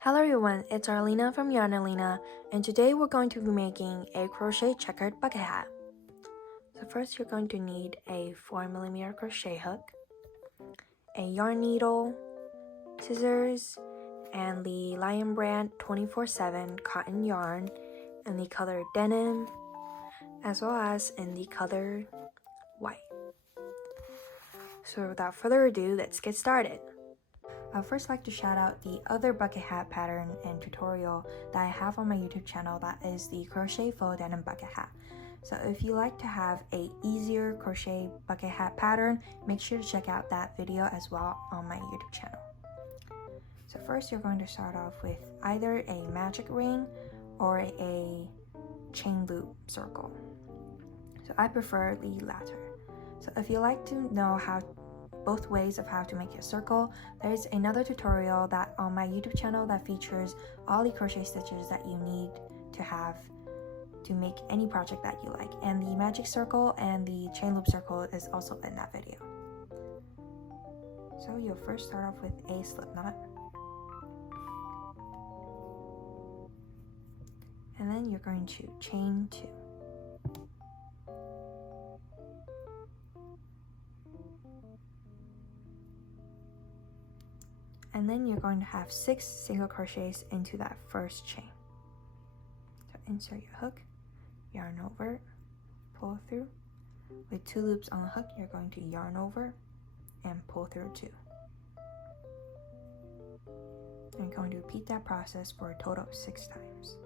Hello everyone, it's Arlina from Yarnalina, and today we're going to be making a crochet checkered bucket hat. So first you're going to need a 4mm crochet hook, a yarn needle, scissors, and the Lion Brand 24/7 cotton yarn in the color denim, as well as in the color white. So without further ado, let's get started. I'd first like to shout out the other bucket hat pattern and tutorial that I have on my YouTube channel, that is the crochet faux denim bucket hat. So if you like to have a easier crochet bucket hat pattern, make sure to check out that video as well on my YouTube channel. So first you're going to start off with either a magic ring or a chain loop circle. So I prefer the latter. So if you like to know both ways of how to make a circle, there's another tutorial that on my YouTube channel that features all the crochet stitches that you need to have to make any project that you like, and the magic circle and the chain loop circle is also in that video. So you'll first start off with a slip knot, and then you're going to chain 2. And then you're going to have 6 single crochets into that first chain. So insert your hook, yarn over, pull through. With 2 loops on the hook, you're going to yarn over and pull through 2. And you're going to repeat that process for a total of 6 times.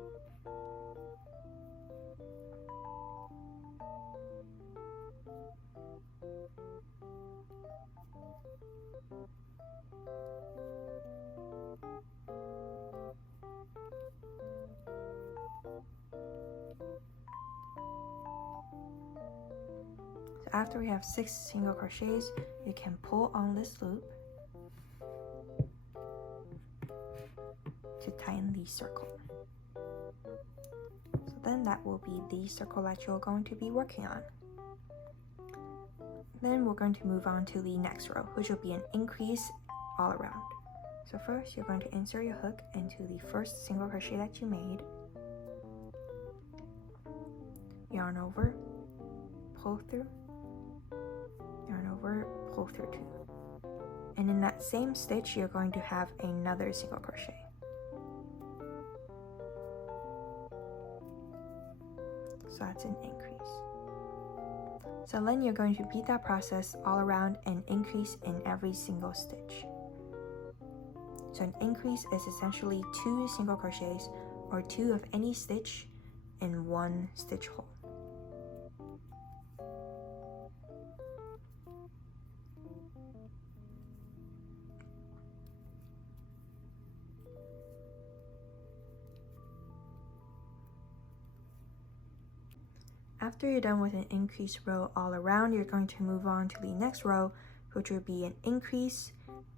After we have 6 single crochets, you can pull on this loop to tighten the circle. So then that will be the circle that you're going to be working on. Then we're going to move on to the next row, which will be an increase all around. So first you're going to insert your hook into the first single crochet that you made, yarn over, pull through, yarn over, pull through 2. And in that same stitch, you're going to have another single crochet. So that's an increase. So then you're going to repeat that process all around and increase in every single stitch. So an increase is essentially 2 single crochets or 2 of any stitch in 1 stitch hole. After you're done with an increase row all around, you're going to move on to the next row, which will be an increase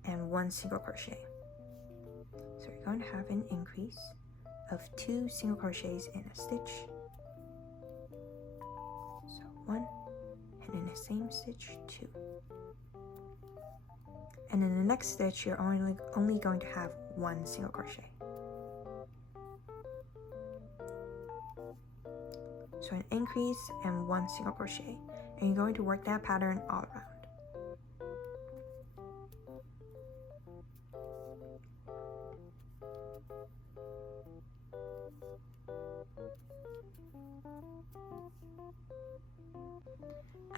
and 1 single crochet. So you're going to have an increase of 2 single crochets in a stitch. So 1, and in the same stitch 2. And in the next stitch, you're only going to have 1 single crochet. So an increase and 1 single crochet, and you're going to work that pattern all around.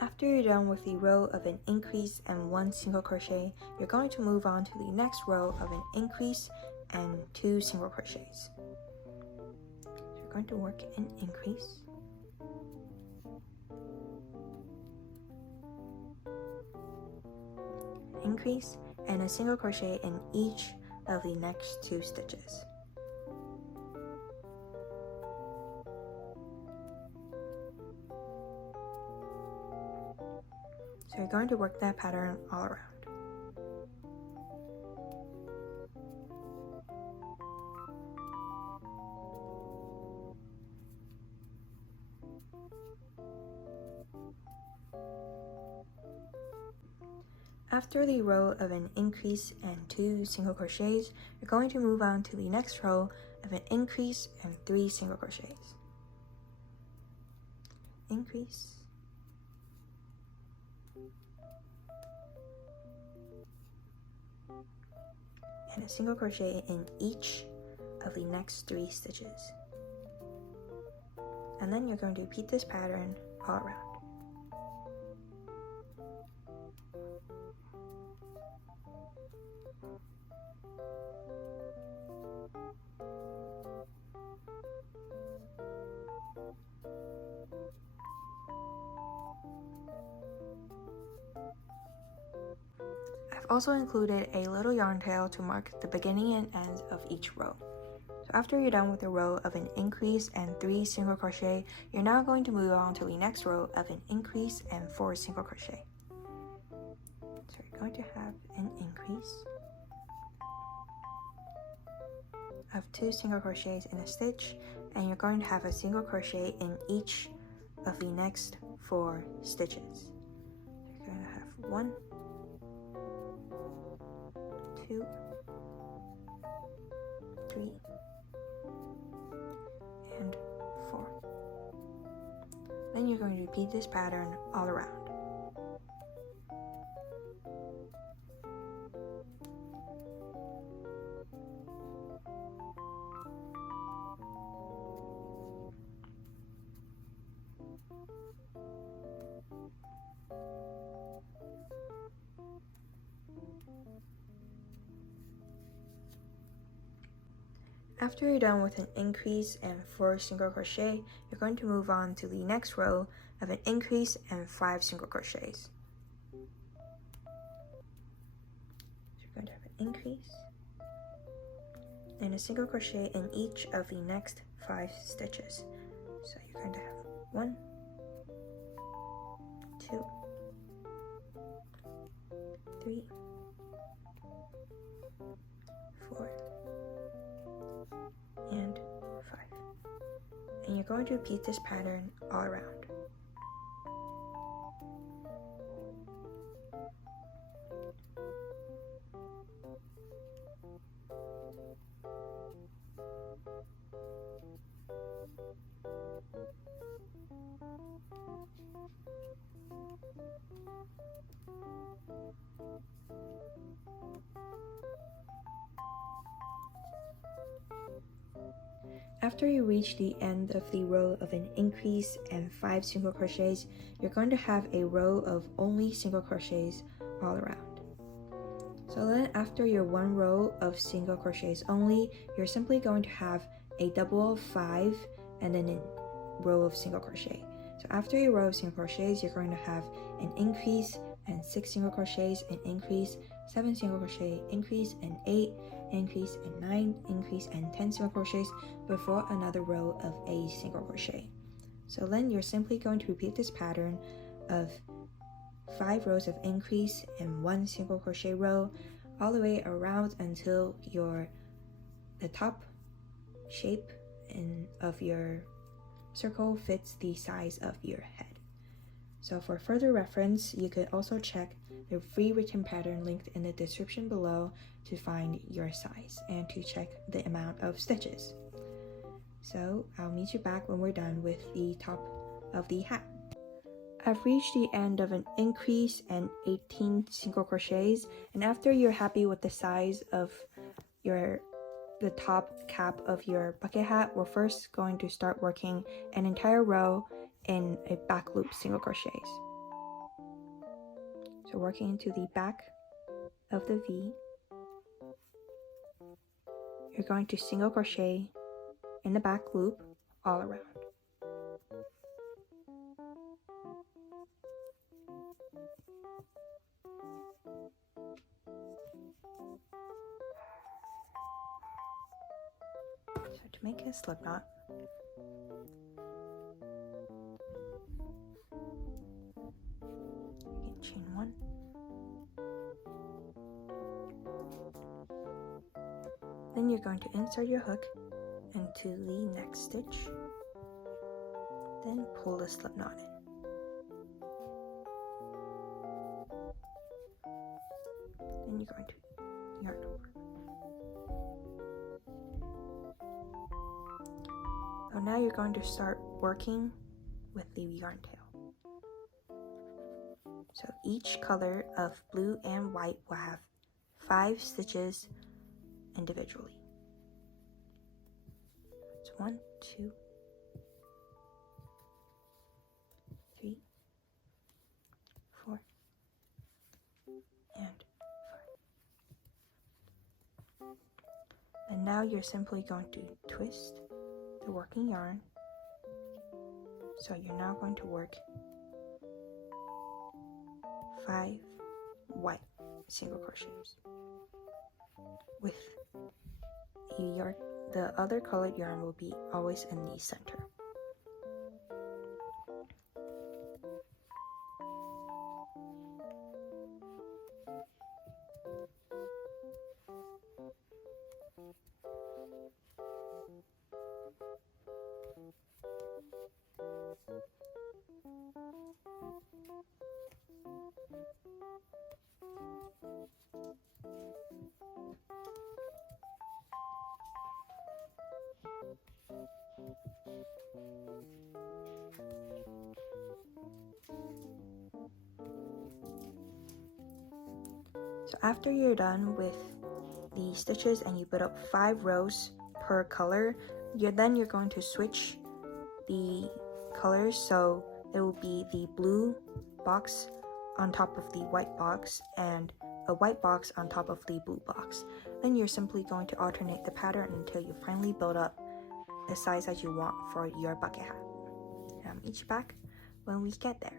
After you're done with the row of an increase and 1 single crochet, you're going to move on to the next row of an increase and 2 single crochets. So you're going to work an increase, increase, and a single crochet in each of the next 2 stitches. So you're going to work that pattern all around. After the row of an increase and 2 single crochets, you're going to move on to the next row of an increase and 3 single crochets. Increase, and a single crochet in each of the next 3 stitches. And then you're going to repeat this pattern all around. I've also included a little yarn tail to mark the beginning and end of each row. So after you're done with the row of an increase and 3 single crochet, you're now going to move on to the next row of an increase and 4 single crochet. So you're going to have an increase of 2 single crochets in a stitch, and you're going to have a single crochet in each of the next 4 stitches. So you're going to have 1, 2, 3, and 4. Then you're going to repeat this pattern all around. After you're done with an increase and 4 single crochet, you're going to move on to the next row of an increase and 5 single crochets. So you're going to have an increase and a single crochet in each of the next 5 stitches. So you're going to have 1, 2, 3, 4, and 5. And you're going to repeat this pattern all around. After you reach the end of the row of an increase and 5 single crochets, you're going to have a row of only single crochets all around. So then after your 1 row of single crochets only, you're simply going to have a double of 5 and then a row of single crochet. So after your row of single crochets, you're going to have an increase and 6 single crochets, an increase, 7 single crochet, increase, and 8, increase, and 9, increase, and 10 single crochets before another row of a single crochet. So then you're simply going to repeat this pattern of 5 rows of increase and 1 single crochet row all the way around until the top shape of your circle fits the size of your head. So for further reference, you could also check the free written pattern linked in the description below to find your size and to check the amount of stitches. So I'll meet you back when we're done with the top of the hat. I've reached the end of an increase and 18 single crochets, and after you're happy with the size of the top cap of your bucket hat, we're first going to start working an entire row in a back loop single crochets. So working into the back of the V, you're going to single crochet in the back loop all around. So to make a slip knot, you can chain 1, then you're going to insert your hook into the next stitch, then pull the slip knot in. Then you're going to yarn over. So now you're going to start working with the yarn tail. So each color of blue and white will have 5 stitches individually. So 1, 2, 3, 4, and 5. And now you're simply going to twist the working yarn. So you're now going to work 5 white single crochets with the other colored yarn will be always in the center. So after you're done with the stitches and you put up 5 rows per color, you're going to switch the colors, so it will be the blue box on top of the white box and a white box on top of the blue box. Then you're simply going to alternate the pattern until you finally build up the size that you want for your bucket hat. And I'll meet you back when we get there.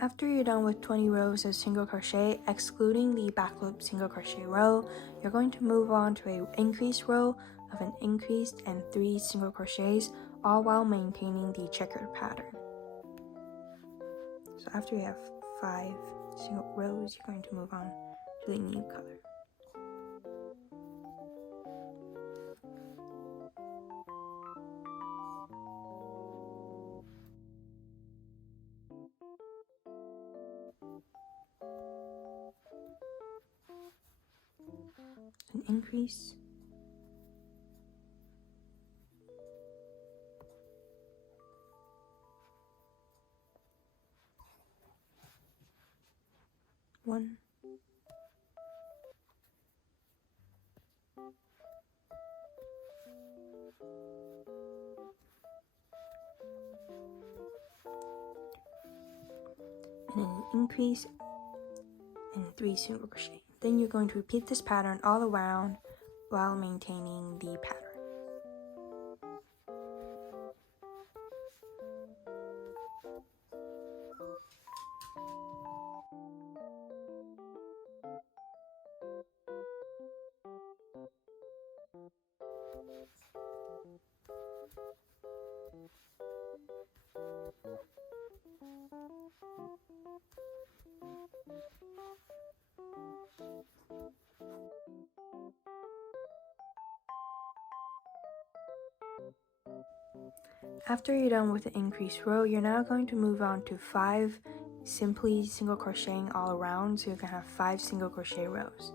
After you're done with 20 rows of single crochet, excluding the back loop single crochet row, you're going to move on to an increased row of an increased and 3 single crochets, all while maintaining the checkered pattern. So after you have 5 single rows, you're going to move on to the new color. An increase, one, and an increase and 3 single crochet. Then you're going to repeat this pattern all around while maintaining the pattern. After you're done with the increased row, you're now going to move on to 5 simply single crocheting all around, so you can have 5 single crochet rows.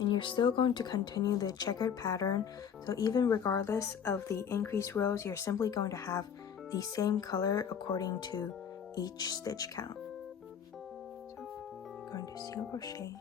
And you're still going to continue the checkered pattern, so even regardless of the increased rows, you're simply going to have the same color according to each stitch count. So you're going to single crochet,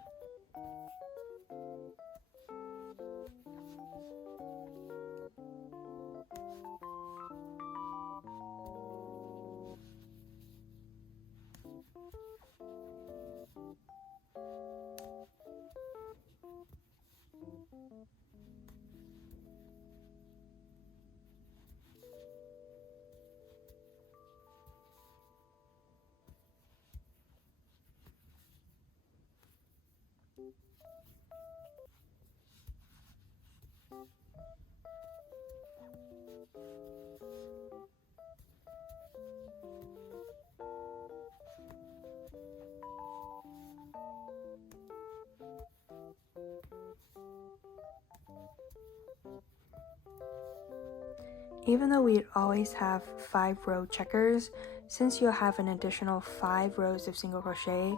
even though we'd always have 5 row checkers, since you'll have an additional 5 rows of single crochet,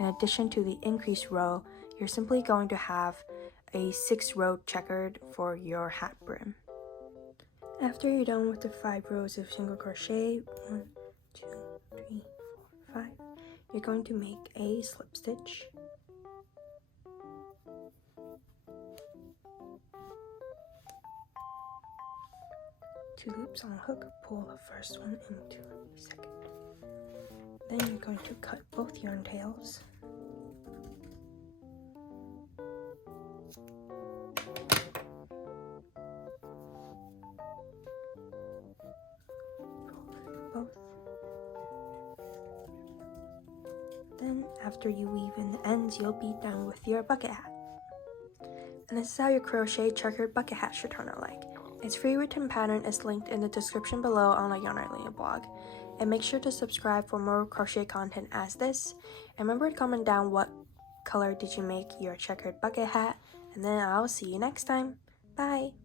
in addition to the increased row, you're simply going to have a 6 row checkered for your hat brim. After you're done with the 5 rows of single crochet, 1, 2, 3, 4, 5, you're going to make a slip stitch. Two loops on a hook, pull the first one into the second. Then you're going to cut both yarn tails. Both. Then after you weave in the ends, you'll be done with your bucket hat. And this is how your crochet checkered bucket hat should turn out like. Its free written pattern is linked in the description below on the Yarnalina blog. And make sure to subscribe for more crochet content as this. And remember to comment down what color did you make your checkered bucket hat. And then I'll see you next time. Bye!